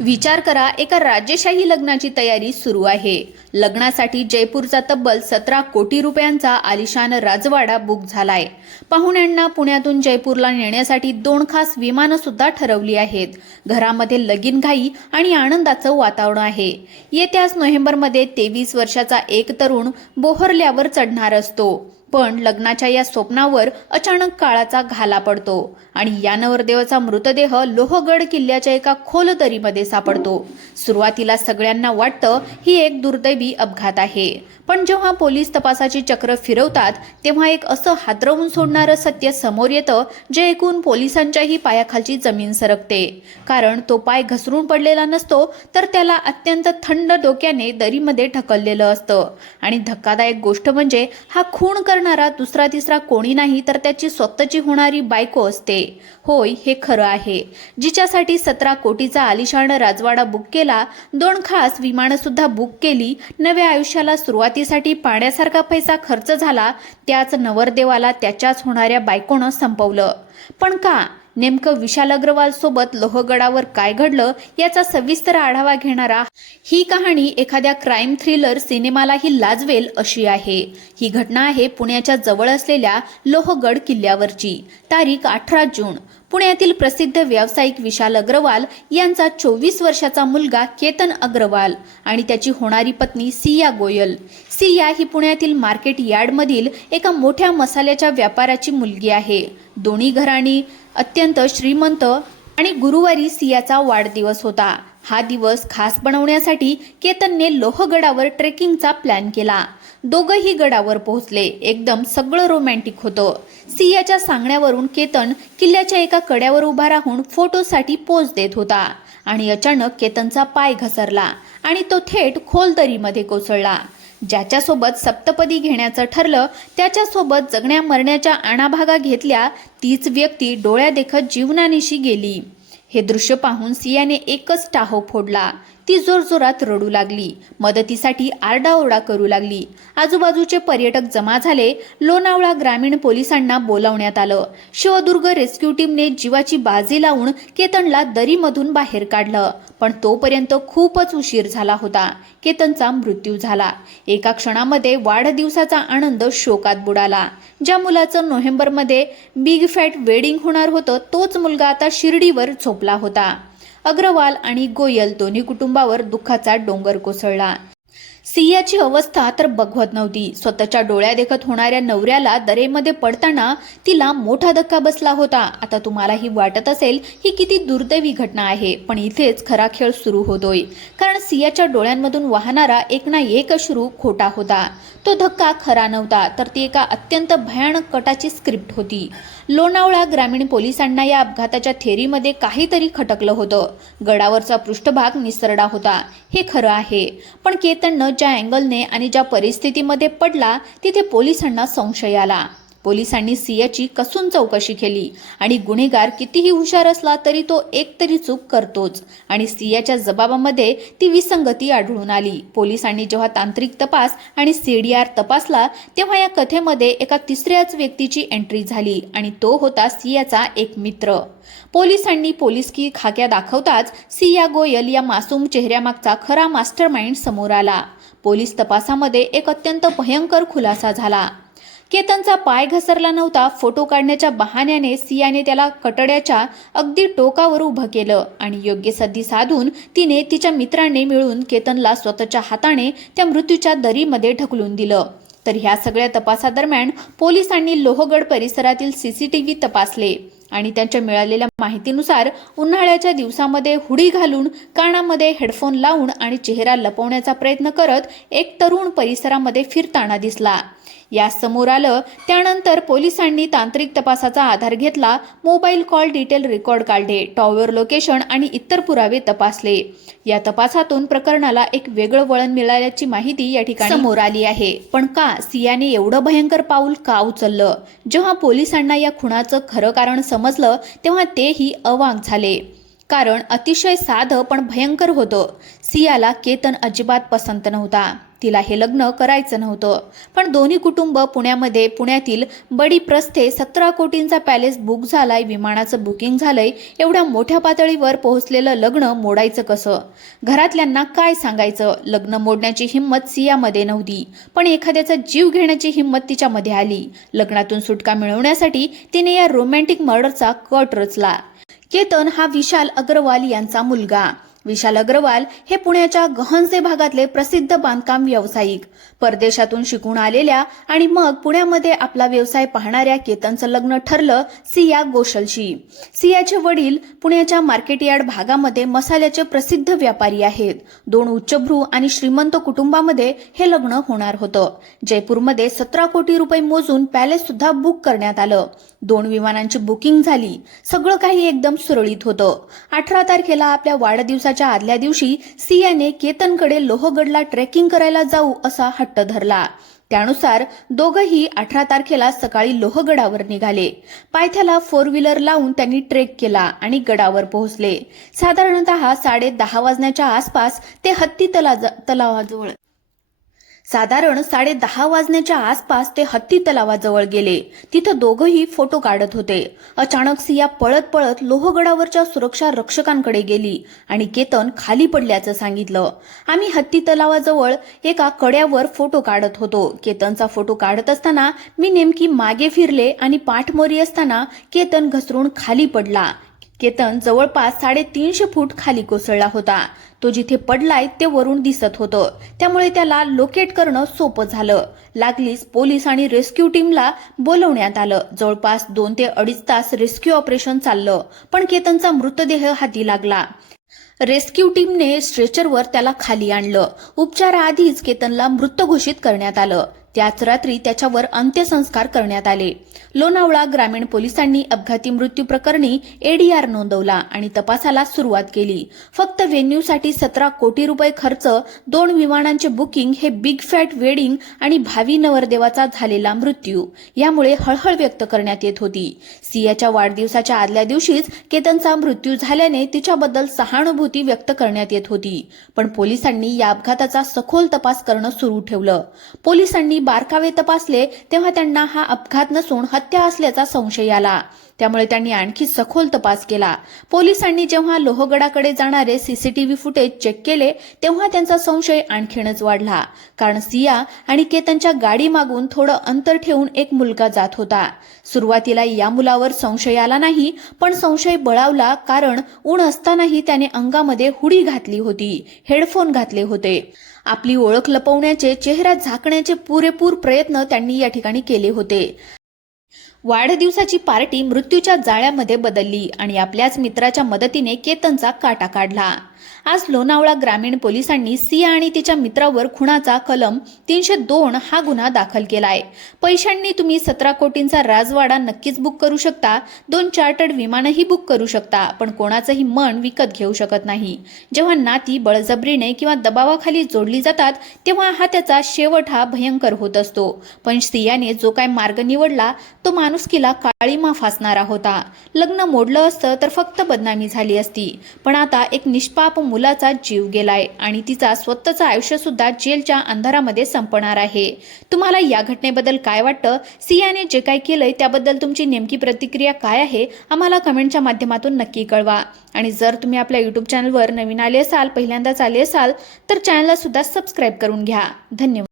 विचार करा, एका राजेशाही लग्नाची तयारी सुरू आहे। लग्नासाठी जयपूरचा तब्बल 17 कोटी रुपयांचा आलिशान राजवाडा बुक झालाय। पाहुण्यांना पुण्यातून जयपूरला नेण्यासाठी 2 खास विमानं सुद्धा ठरवली आहेत। घरामध्ये लगीनघाई आणि आनंदाचं वातावरण आहे। येत्याच नोव्हेंबरमध्ये 23 वर्षाचा एक तरुण बोहरल्यावर चढणार असतो, पण लग्नाच्या या स्वप्नावर अचानक काळाचा घाला पडतो आणि या नवरदेवाचा मृतदेह लोहगड किल्ल्याच्या एका खोल दरीमध्ये सापडतो। सुरुवातीला सगळ्यांना वाटतं ही एक दुर्दैवी अपघात आहे, पण जेव्हा पोलीस तपासाची चक्र फिरवतात तेव्हा एक असं हादरवून सोडणारं सत्य समोर येतं, जे ऐकून पोलिसांच्याही पायाखालची जमीन सरकते। कारण तो पाय घसरून पडलेला नसतो, तर त्याला अत्यंत थंड डोक्याने दरीमध्ये ढकललेलं असतं। आणि धक्कादायक गोष्ट म्हणजे हा खून करणारा दुसरा तिसरा कोणी नाही, तर त्याची स्वतःची होणारी बायको असते। होय, हे खरं आहे। जिच्यासाठी 17 कोटीचा आलिशान राजवाडा बुक केला, 2 खास विमानं सुद्धा बुक केली, नव्या आयुष्याला सुरुवातीसाठी पाण्यासारखा पैसा खर्च झाला, त्याच नवरदेवाला त्याच्याच होणाऱ्या बायकोनं संपवलं। पण का? नेमकं विशाल अग्रवाल सोबत लोहगडावर काय घडलं याचा सविस्तर आढावा घेणारा ही कहाणी एखाद्या क्राईम थ्रिलर सिनेमालाही लाजवेल अशी आहे। ही घटना आहे पुण्याच्या जवळ असलेल्या लोहगड किल्ल्यावरची। तारीख 18 जून। पुण्यातील प्रसिद्ध व्यावसायिक विशाल अग्रवाल यांचा 24 वर्षाचा मुलगा केतन अग्रवाल आणि त्याची होणारी पत्नी सिया गोयल। सिया ही पुण्यातील मार्केट यार्डमधील एका मोठ्या मसाल्याच्या व्यापाराची मुलगी आहे। दोन्ही घराणी अत्यंत श्रीमंत आणि गुरुवारी सियाचा वाढदिवस होता। हा दिवस खास बनवण्यासाठी केतनने लोहगडावर ट्रेकिंगचा प्लॅन केला। दोघंही गडावर पोहोचले। एकदम सगळं रोमॅन्टिक होतं। सियाच्या सांगण्यावरून केतन किल्ल्याच्या एका कड्यावर उभा राहून फोटोसाठी पोज देत होता आणि अचानक केतनचा पाय घसरला आणि तो थेट खोल दरीमध्ये कोसळला। ज्याच्यासोबत सप्तपदी घेण्याचं ठरलं, त्याच्यासोबत जगण्या मरण्याच्या आणाभागा घेतल्या, तीच व्यक्ती डोळ्यादेखत जीवनानिशी गेली। हे दृश्य पाहून सियाने एकच टाहो फोडला। ती जोरजोरात रडू लागली, मदतीसाठी आरडाओरडा करू लागली। आजूबाजूचे पर्यटक जमा झाले। लोणावळा ग्रामीण पोलिसांना बोलावण्यात आलं। शिवदुर्ग रेस्क्यू टीमने जीवाची बाजी लावून केतनला दरीमधून बाहेर काढलं, पण तोपर्यंत खूपच उशीर झाला होता। केतनचा मृत्यू झाला। एका क्षणामध्ये वाढदिवसाचा आनंद शोकात बुडाला। ज्या मुलाचं नोव्हेंबरमध्ये बिग फॅट वेडिंग होणार होतं, तोच मुलगा आता शिर्डीवर झोपला होता। अग्रवाल आणि गोयल दोन्ही कुटुंबावर दुःखाचा डोंगर कोसळला। सियाची अवस्था तर बघवत नव्हती। स्वतःच्या डोळ्यादेखत होणाऱ्या नवऱ्याला दरेमध्ये पडताना तिला मोठा धक्का बसला होता। आता तुम्हालाही वाटत असेल ही किती दुर्दैवी घटना आहे, पण इथेच खरा खेळ सुरू होतोय। कारण सियाच्या डोळ्यांमधून वाहणारा एक ना एक अश्रू खोटा होता। तो धक्का खरा नव्हता, तर ती एका अत्यंत भयानक कटाची स्क्रिप्ट होती। लोणावळा ग्रामीण पोलिसांना या अपघाताच्या थेरीमध्ये काहीतरी खटकलं होतं। गडावरचा पृष्ठभाग निसरडा होता, हे खरं आहे, पण केतननं ज्या अँगलने आणि ज्या परिस्थितीमध्ये पडला, तिथे पोलिसांना संशय आला। पोलिसांनी सियाची कसून चौकशी केली आणि गुन्हेगार कितीही हुशार असला तरी तो एकतरी चूक करतोच आणि सियाच्या जबाबामध्ये ती विसंगती आढळून आली। पोलिसांनी जेव्हा तांत्रिक तपास आणि CDR तपासला, तेव्हा या कथेमध्ये एका तिसऱ्याच व्यक्तीची एंट्री झाली आणि तो होता सियाचा एक मित्र। पोलिसांनी पोलिसकी खाक्या दाखवताच सिया गोयल या मासूम चेहऱ्यामागचा खरा मास्टरमाइंड समोर आला। पोलीस तपासामध्ये एक अत्यंत भयंकर खुलासा झाला। केतनचा पाय घसरला नव्हता। फोटो काढण्याच्या बहाण्याने सियाने त्याला कटड्याच्या अगदी टोकावर उभं केलं आणि योग्य सद्दी साधून तिने तिच्या मित्रांनी मिळून केतनला स्वतःच्या हाताने त्या मृत्यूच्या दरीमध्ये ढकलून दिलं। तर ह्या सगळ्या तपासादरम्यान पोलिसांनी लोहगड परिसरातील CCTV तपासले आणि त्यांच्या मिळालेल्या माहितीनुसार उन्हाळ्याच्या दिवसामध्ये हुडी घालून, कानामध्ये हेडफोन लावून आणि चेहरा लपवण्याचा प्रयत्न करत एक तरुण परिसरामध्ये फिरताना दिसला। या समोर आलं। त्यानंतर पोलिसांनी तांत्रिक तपासाचा आधार घेतला, मोबाईल कॉल डिटेल रेकॉर्ड काढले, टॉवर लोकेशन आणि इतर पुरावे तपासले। या तपासातून प्रकरणाला एक वेगळं वळण मिळाल्याची माहिती या ठिकाणी समोर आली आहे। पण का सियाने एवढं भयंकर पाऊल का उचललं? जेव्हा पोलिसांना या खुनाचं खरं कारण समजलं, तेव्हा तेही अवाक झाले। कारण अतिशय साधं पण भयंकर होतं। सियाला केतन अजिबात पसंत नव्हता। तिला हे लग्न करायचं नव्हतं. पण दोन्ही कुटुंब पुण्यातील बडी प्रस्थे 17 कोटींचा पॅलेस बुक झालाय, विमानाचं बुकिंग झालंय, एवढ्या मोठ्या पातळीवर पोहोचलेलं लग्न मोडायचं कसं? घरातल्यांना काय सांगायचं? लग्न मोडण्याची हिंमत सियामध्ये नव्हती, पण एखाद्याचा जीव घेण्याची हिंमत तिच्यामध्ये आली. लग्नातून सुटका मिळवण्यासाठी तिने या रोमॅन्टिक मर्डरचा कट रचला. केतन हा विशाल अग्रवाल यांचा मुलगा. विशाल अग्रवाल हे पुण्याच्या गहनसे भागातले प्रसिद्ध बांधकाम व्यावसायिक. परदेशातून शिकून आलेल्या आणि मग पुण्यामध्ये आपला व्यवसाय पाहणाऱ्या केतनचं लग्न ठरलं सिया घोषलशी. सियाचे वडील पुण्याच्या मार्केट यार्ड भागामध्ये मसाल्याचे प्रसिद्ध व्यापारी आहेत. 2 उच्चभ्रू आणि श्रीमंत कुटुंबामध्ये हे लग्न होणार होतं. जयपूरमध्ये 17 कोटी रुपये मोजून पॅलेस सुद्धा बुक करण्यात आलं. 2 विमानांची बुकिंग झाली. सगळं काही एकदम सुरळीत होतं. 18 तारखेला आपल्या वाढदिवसाच्या आदल्या दिवशी सियाने केतनकडे लोहगडला ट्रेकिंग करायला जाऊ असा हट्ट धरला. त्यानुसार दोघंही 18 तारखेला सकाळी लोहगडावर निघाले. पायथ्याला 4 व्हीलर लावून त्यांनी ट्रेक केला आणि गडावर पोहोचले. साधारणतः 10:30 वाजण्याच्या आसपास ते हत्ती तलावाजवळ गेले. तिथं दोघंही फोटो काढत होते. अचानक सिया पळत पळत लोहगडावरच्या सुरक्षा रक्षकांकडे गेली आणि केतन खाली पडल्याचं सांगितलं. आम्ही हत्ती तलावाजवळ एका कड्यावर फोटो काढत होतो. केतनचा फोटो काढत असताना मी नेमकी मागे फिरले आणि पाठमोरी असताना केतन घसरून खाली पडला. केतन जवळपास 350 फूट खाली कोसळला होता. तो जिथे पडलाय ते वरून दिसत होतं, त्यामुळे त्याला लोकेट करणं सोपं झालं. लागलीच पोलीस आणि रेस्क्यू टीमला बोलवण्यात आलं. जवळपास 2 ते 2.5 तास रेस्क्यू ऑपरेशन चाललं, पण केतनचा मृतदेह हाती लागला. रेस्क्यू टीमने स्ट्रेचरवर त्याला खाली आणलं. उपचाराआधीच केतनला मृत घोषित करण्यात आलं. त्याच रात्री त्याच्यावर अंत्यसंस्कार करण्यात आले. लोणावळा ग्रामीण पोलिसांनी अपघाती मृत्यू प्रकरणी एडीआर नोंदवला आणि तपासाला सुरुवात केली. फक्त व्हेन्यूसाठी 17 कोटी रुपये खर्च, 2 विमानांचे बुकिंग, हे बिग फॅट वेडिंग आणि भावी नवरदेवाचा झालेला मृत्यू, यामुळे हळहळ व्यक्त करण्यात येत होती. सियाच्या वाढदिवसाच्या आदल्या दिवशीच केतनचा मृत्यू झाल्याने तिच्याबद्दल सहानुभूती व्यक्त करण्यात येत होती. पण पोलिसांनी या अपघाताचा सखोल तपास करणं सुरू ठेवलं. पोलिसांनी बारकावे तपासले तेव्हा त्यांना हा अपघात नसून हत्या असल्याचा संशय आला. त्यामुळे त्यांनी आणखी सखोल तपास केला. पोलिसांनी जेव्हा लोहगडाकडे जाणारे सीसीटीव्ही फुटेज चेक केले तेव्हा त्यांचा संशय आणखीनच वाढला. कारण सिया आणि केतनच्या गाडी मागून थोडं अंतर ठेवून एक मुलगा जात होता. सुरुवातीला या मुलावर संशय आला नाही, पण संशय बळावला, कारण ऊन असतानाही त्याने अंगामध्ये हुडी घातली होती, हेडफोन घातले होते. आपली ओळख लपवण्याचे, चेहरा झाकण्याचे पुरेपूर प्रयत्न त्यांनी या ठिकाणी केले होते. वाढदिवसाची पार्टी मृत्यूच्या जाळ्यामध्ये बदलली आणि आपल्याच मित्राच्या मदतीने केतनचा काटा काढला. आज लोणावळा ग्रामीण पोलिसांनी सिया आणि तिच्या मित्रावर खुनाचा कलम 302 हा गुन्हा दाखल केलाय. पैशांनी तुम्ही 17 कोटींचा राजवाडा नक्कीच बुक करू शकता, 2 चार्टर्ड विमानही बुक करू शकता, पण कोणाचंही मन विकत घेऊ शकत नाही. जेव्हा नाती बळजबरीने किंवा दबावाखाली जोडली जातात तेव्हा त्याचा शेवट हा भयंकर होत असतो. पण सियाने जो काय मार्ग निवडला तो माणुसकीला काळीमा फासणारा होता. लग्न मोडलं असतं तर फक्त बदनामी झाली असती, पण आता एक निष्पाप मुलाचा जीव गेलाय आणि तिचा स्वतःचं आयुष्य सुद्धा जेलच्या अंधारामध्ये संपणार आहे. तुम्हाला या घटनेबद्दल काय वाटतं? सियाने जे काय केलंय त्याबद्दल तुमची नेमकी प्रतिक्रिया काय आहे? आम्हाला कमेंटच्या माध्यमातून नक्की कळवा. आणि जर तुम्ही आपल्या YouTube चॅनलवर नवीन आले असाल, पहिल्यांदाच आले असाल, तर चॅनलला सुद्धा सबस्क्राईब करून घ्या. धन्यवाद.